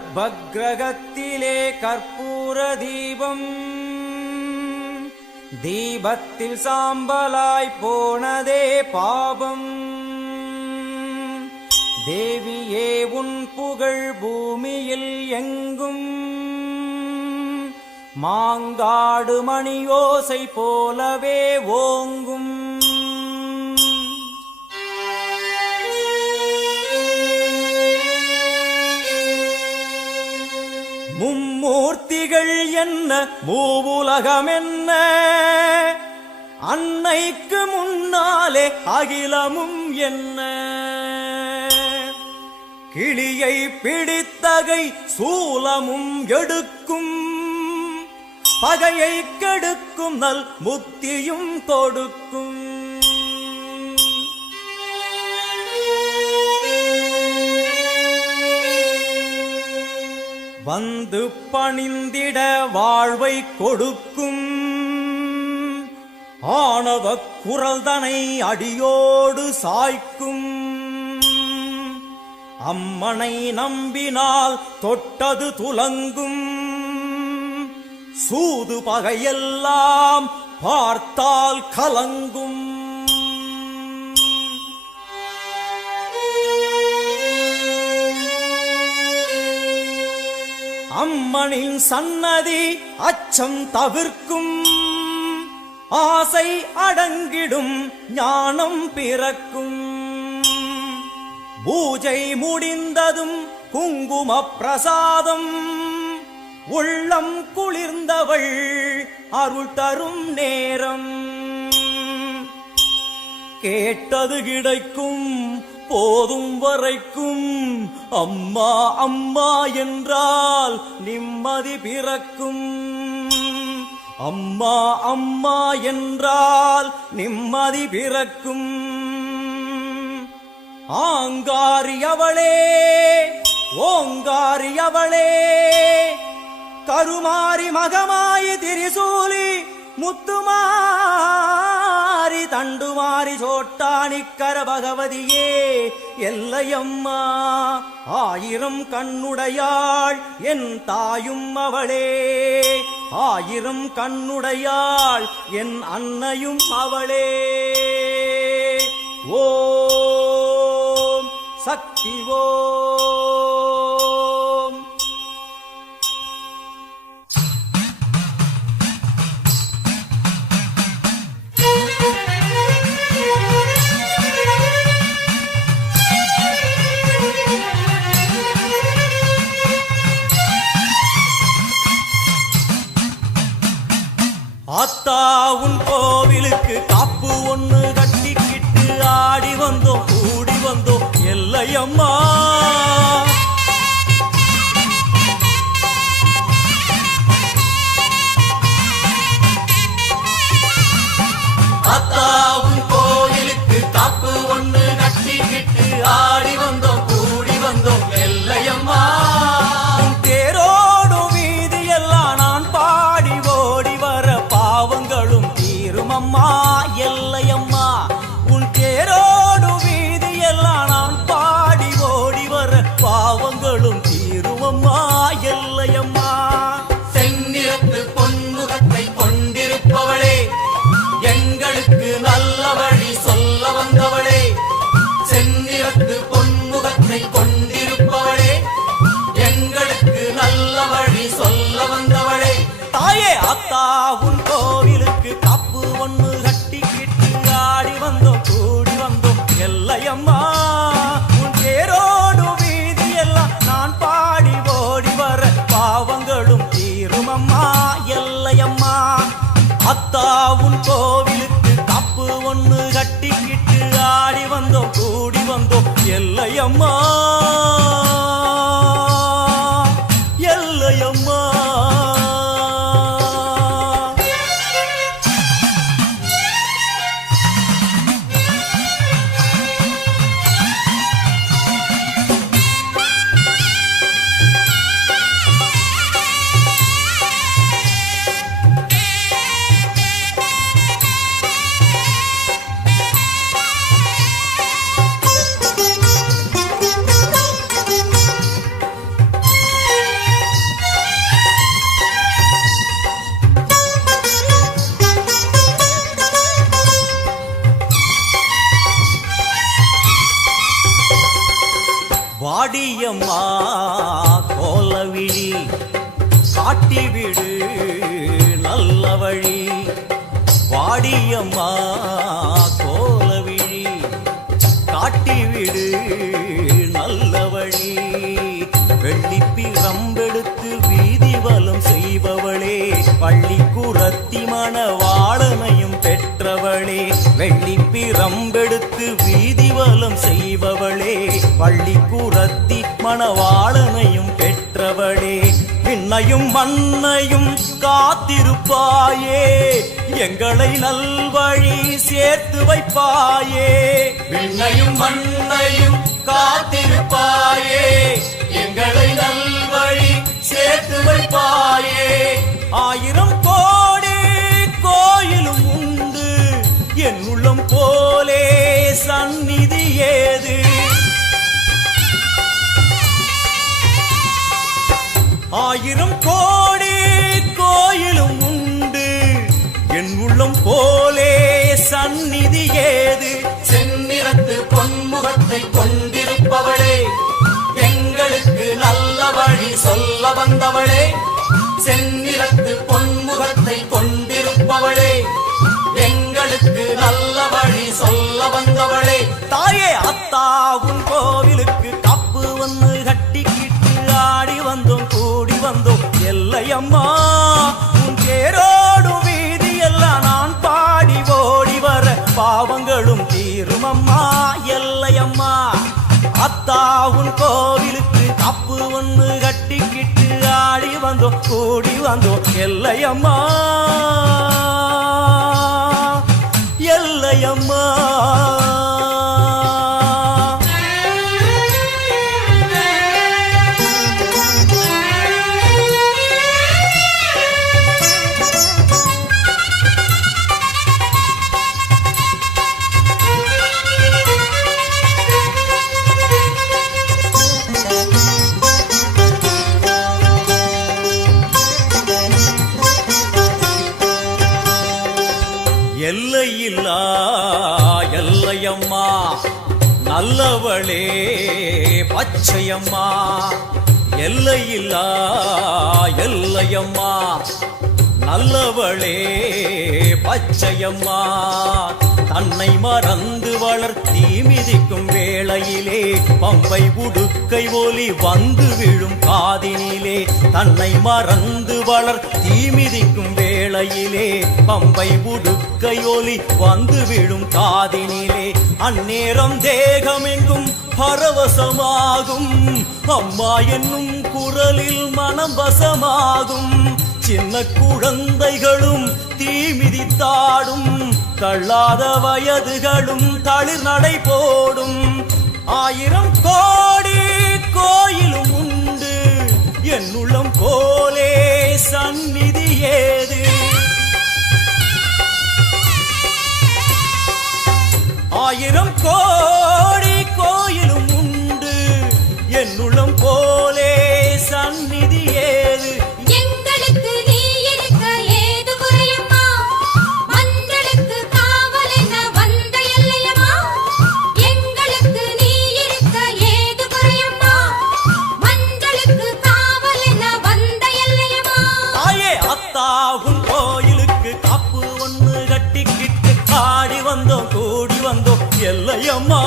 கர்ப்பகிரகத்திலே கற்பூர தீபம் தீபத்தில் சாம்பலாய் போனதே பாபம். தேவியே உன் புகழ் பூமியில் எங்கும் மாங்காடு மணியோசை போலவே ஓங்கும். மும்மூர்த்திகள் என்ன மூவுலகம் என்ன அன்னைக்கு முன்னாலே அகிலமும் என்ன. கிளியை பிடித்தகை சூலமும் எடுக்கும் பகையை கெடுக்கும் நல் முத்தியும் கொடுக்கும். வந்து பணிந்திட வாழ்வை கொடுக்கும் ஆணவ குரல்தனை அடியோடு சாய்க்கும். அம்மனை நம்பினால் தொட்டது துலங்கும் சூது பகையெல்லாம் பார்த்தால் கலங்கும். அம்மனின் சன்னதி அச்சம் தவிர்க்கும் ஆசை அடங்கிடும் ஞானம் பிறக்கும். பூஜை முடிந்ததும் குங்கும பிரசாதம் உள்ளம் குளிர்ந்தவள் அருள் தரும் நேரம். கேட்டது கிடைக்கும் போதும் வரைக்கும் அம்மா அம்மா என்றால் நிம்மதி பிறக்கும். அம்மா அம்மா என்றால் நிம்மதி பிறக்கும். ஆங்காரியவளே ஓங்காரியவளே கருமாரி மகமாயி திரிசூலி முத்துமாரி தண்டுமாரி சோட்டானிக்கர பகவதியே எல்லையம்மா. ஆயிரம் கண்ணுடையாள் என் தாயும் அவளே ஆயிரம் கண்ணுடையாள் என் அன்னையும் அவளே. ஓம் சக்தி ஓம். ஆத்தா உன் கோவிலுக்கு காப்பு ஒண்ணு கட்டிக்கிட்டு ஆடி வந்தோம் கூடி வந்தோம் எல்லையம்மா. வாடியம்மா கோலவிழி காட்டிவிடு நல்ல வழி. வாடியம்மா கோலவிழி காட்டிவிடு நல்ல வழி. வெள்ளிப்பிரம்பெடுத்து வீதி வலம் செய்பவளே, பள்ளிக்குரத்தி மணவாளனையும் பெற்றவளே. வெள்ளிப்பிரம்பெடுத்து வீதி வலம் செய்பவளே, பள்ளிக்குரத்தி மணவாளனையும் பெற்றவளே. விண்ணையும் மண்ணையும் காத்திருப்பாயே, எங்களை நல்வழி சேர்த்து வைப்பாயே. விண்ணையும் மண்ணையும் காத்திருப்பாயே, எங்களை நல்வழி சேர்த்து வைப்பாயே. 1000 கோடி கோயிலும் உண்டு, என் உள்ளம் போலே சந்நிதி ஏது. 1000 கோடி கோயிலும் உண்டு, என் உள்ளம் போலே சந்நிதி ஏது. செந்நிறத்து பொன்முகத்தை கொண்டிருப்பவளே, எங்களுக்கு நல்ல வழி சொல்ல வந்தவளே. செந்நிறத்து பொன்முகத்தை கொண்டிருப்பவளே, எங்களுக்கு நல்ல வழி சொல்ல வந்தவளே. தாயே அத்தாவும் கோவிலுக்கு காப்பு ஒன்று கட்டிக்கிட்டு ஆடி வந்தோம் கூடி வந்தோம் எல்லையம்மா. உன் தேரோடும் வீதி எல்லாம் நான் பாடி ஓடி வர பாவங்களும் தீரும் அம்மா எல்லையம்மா. அத்தாவும் கோவிலுக்கு காப்பு ஒன்று கட்டிக்கிட்டு ஆடி வந்தோம் கூடி வந்தோம் எல்லையம்மா எல்லையம்மா. எல்லையில்லா எல்லையம்மா நல்லவளே பச்சையம்மா. எல்லையில்லா எல்லையம்மா நல்லவளே பச்சையம்மா. தன்னை மறந்து வளர்த்தி மிதிக்கும் வேளையிலே பம்பை உடுக்கை ஒலி வந்து விழும் காதினிலே. தன்னை மறந்து வளர்த்தி மிதிக்கும் வேளையிலே பம்பை உடுக்கை ஒலி வந்து விழும் காதினிலே. அந்நேரம் தேகமெங்கும் பரவசமாகும், அம்மா என்னும் குரலில் மனம் வசமாகும். சின்ன குழந்தைகளும் தீ மிதித்தாடும், தள்ளாத வயதுகளும் தளிர் நடை போடும். 1000 கோடி கோயிலும் உண்டு, என் உள்ளம் போலே சந்நிதி ஏது. 1000 கோடி கோயிலும் உண்டு, என் உள்ளம் போலே சந்நிதி ஏது. உன் கோயிலுக்கு காப்பு ஒன்று கட்டிக்கிட்டு ஆடி வந்தோம் கூடி வந்தோம் எல்லையம்மா.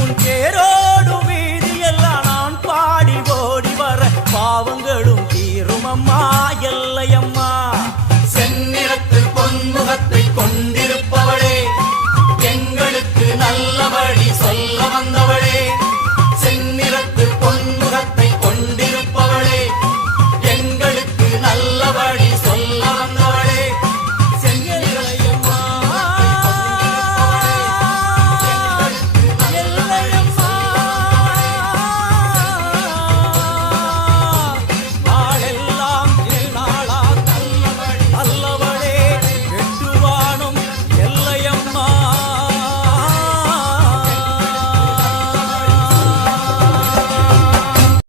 உன் தேரோடும் வீதி எல்லாம் நான் பாடி ஓடி வர பாவங்களும் தீரும் அம்மா எல்லை.